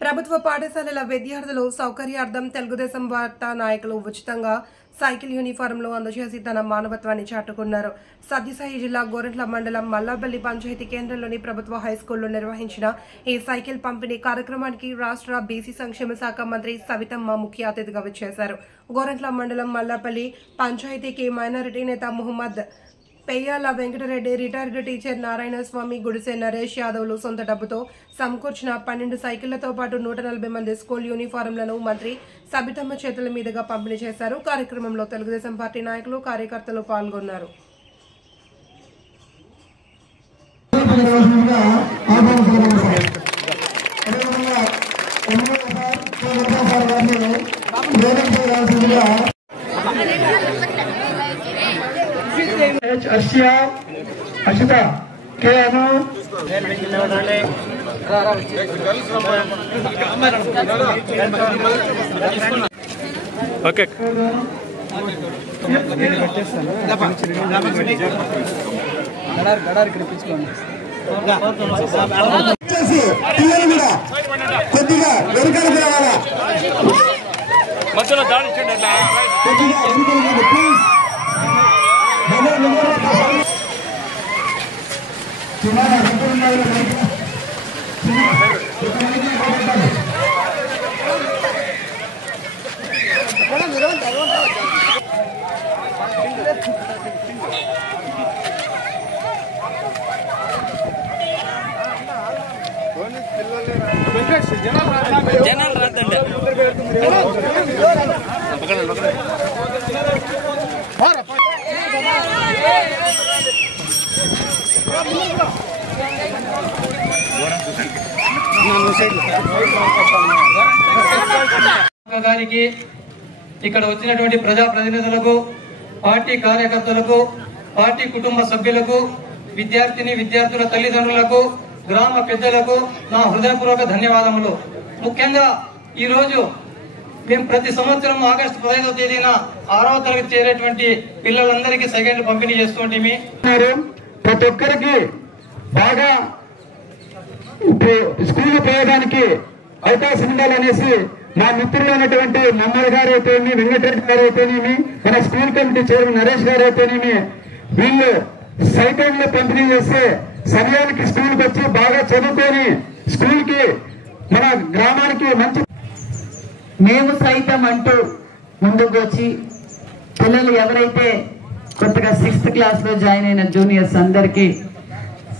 ప్రభుత్వ పాఠశాలల విద్యార్థులు సౌకర్యార్థం తెలుగుదేశం వార్తా నాయకులు ఉచితంగా సైకిల్ యూనిఫారంలు అందజేసి తన మానవత్వాన్ని చాటుకున్నారు. సత్యసాయి జిల్లా గోరంట్ల మండలం మల్లాపల్లి పంచాయతీ కేంద్రంలోని ప్రభుత్వ హైస్కూల్లో నిర్వహించిన ఈ సైకిల్ పంపిణీ కార్యక్రమానికి రాష్ట్ర బీసీ సంక్షేమ శాఖ మంత్రి సవితమ్మ ముఖ్య అతిథిగా విచ్చేశారు. గోరంట్ల మండలం మల్లాపల్లి పంచాయతీకి మైనారిటీ నేత ముహమ్మద్ పెయ్యాల వెంకటరెడ్డి, రిటైర్డ్ టీచర్ నారాయణ స్వామి, గుడిసె నరేష్ యాదవ్లు సొంత డబ్బుతో సమకూర్చిన 12 సైకిళ్లతో పాటు 140 మంది స్కూల్ యూనిఫారంలను మంత్రి సబితమ్మ చేతుల మీదుగా పంపిణీ చేశారు. కార్యక్రమంలో తెలుగుదేశం పార్టీ నాయకులు, కార్యకర్తలు పాల్గొన్నారు. అర్షిత కేను ఓకే గడార్ ఇక్కడ పిచ్చుకోండి కొద్దిగా వెనుకలకు రావాలా మధ్యలో దాడి జనాలు రాదండి గారికి, ఇక్కడ వచ్చినటువంటి ప్రజాప్రతినిధులకు, పార్టీ కార్యకర్తలకు, పార్టీ కుటుంబ సభ్యులకు, విద్యార్థుల తల్లిదండ్రులకు, గ్రామ పెద్దలకు నా హృదయపూర్వక ధన్యవాదములు. ముఖ్యంగా ఈ రోజు మేము ప్రతి సంవత్సరం ఆగస్టు 15వ తేదీన 6వ తరగతి చేరేటువంటి పిల్లలందరికీ సైకిళ్లు పంపిణీ చేస్తుంటే ప్రతి ఒక్కరికి బాగా స్కూల్ పోయడానికి అవకాశం ఉండాలనేసి మా మిత్రులు అయినటువంటి మమ్మల్ని గారు అయితేనేమి, వెంకటరెడ్డి గారు అయితేనేమి, మన స్కూల్ కమిటీ చైర్మన్ నరేష్ గారు అయితేనేమి, వీళ్ళు సైకిళ్ళు పంపిణీ చేస్తే సమయానికి స్కూల్కి వచ్చి బాగా చదువుకొని స్కూల్ కి మన గ్రామానికి మంచి మేము సైతం అంటూ ముందుకు వచ్చి పిల్లలు ఎవరైతే కొత్తగా 6th క్లాస్ లో జాయిన్ అయిన జూనియర్స్ అందరికీ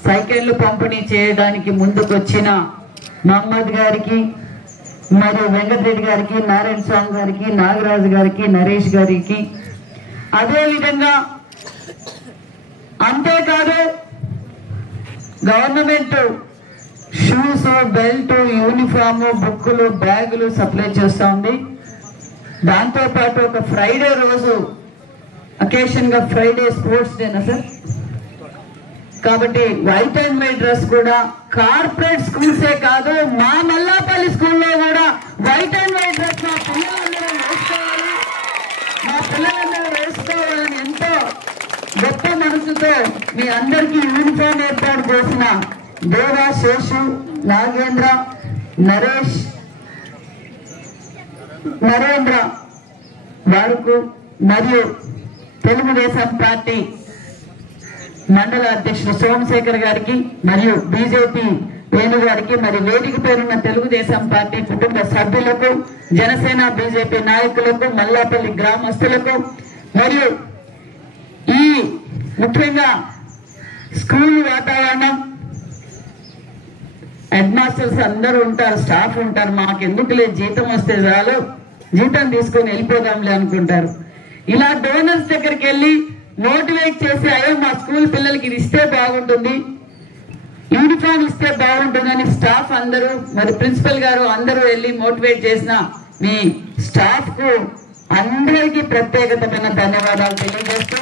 సైకిళ్లు పంపిణీ చేయడానికి ముందుకు వచ్చిన మహమ్మద్ గారికి, మరియు వెంకటరెడ్డి గారికి, నారాయణ స్వామి గారికి, నాగరాజు గారికి, నరేష్ గారికి, అదేవిధంగా అంతేకాదు గవర్నమెంట్ షూస్, బెల్ట్, యూనిఫామ్, బుక్కులు, బ్యాగులు సప్లై చేస్తూ ఉంది. దాంతోపాటు ఒక ఫ్రైడే రోజు అకేషన్ గా ఫ్రైడే స్పోర్ట్స్ డేనా సార్, కాబట్టి వైట్ అండ్ వైట్ డ్రెస్ కూడా కార్పొరేట్ స్కూల్సే కాదు, మా మల్లాపల్లి స్కూల్లో కూడా వైట్ అండ్ వైట్ డ్రెస్ మా పిల్లలందరూ వేసుకోవాలని ఎంతో గొప్ప మనసుతో మీ అందరికీ యూనిఫామ్ ఏర్పాటు చేసిన దేవా, శేషు, నాగేంద్ర, నరేష్, నరేంద్ర వారికి మరియు తెలుగుదేశం పార్టీ మండల అధ్యక్షుడు సోమశేఖర్ గారికి మరియు బీజేపీ వేణు గారికి, మరి వేదిక పేరున్న తెలుగుదేశం పార్టీ కుటుంబ సభ్యులకు, జనసేన బీజేపీ నాయకులకు, మల్లాపల్లి గ్రామస్తులకు, మరియు ఈ ముఖ్యంగా స్కూల్ వాతావరణం, హెడ్ మాస్టర్స్ అందరూ ఉంటారు, స్టాఫ్ ఉంటారు, మాకెందుకులే జీతం వస్తే చాలు, జీతం తీసుకొని వెళ్ళిపోదాంలే అనుకుంటారు. ఇలా డోనర్స్ దగ్గరికి వెళ్ళి మోటివేట్ చేసి, అయ్యో మా స్కూల్ పిల్లలకి ఇది ఇస్తే బాగుంటుంది, యూనిఫామ్ ఇస్తే బాగుంటుందని స్టాఫ్ అందరూ, మరి ప్రిన్సిపల్ గారు అందరూ వెళ్ళి మోటివేట్ చేసిన మీ స్టాఫ్ కు అందరికీ ప్రత్యేకమైన ధన్యవాదాలు తెలియజేస్తూ,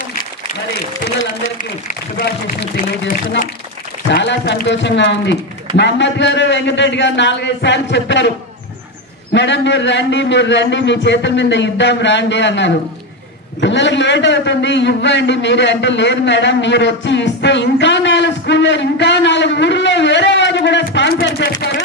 మరి పిల్లలందరికీ శుభాశీస్సులు తెలియజేస్తున్నాం. చాలా సంతోషంగా ఉంది. మహమ్మద్ గారు, వెంకటరెడ్డి గారు 4-5 సార్లు చెప్పారు, మేడం మీరు రండి మీ చేతుల మీద ఇద్దాం రాండి అన్నారు. పిల్లలకు లేట్ అవుతుంది, ఇవ్వండి మీరే అంటే, లేదు మేడం మీరు వచ్చి ఇస్తే ఇంకా 4 స్కూల్లో ఇంకా 4 ఊర్లో వేరే వాళ్ళు కూడా స్పాన్సర్ చేస్తారు,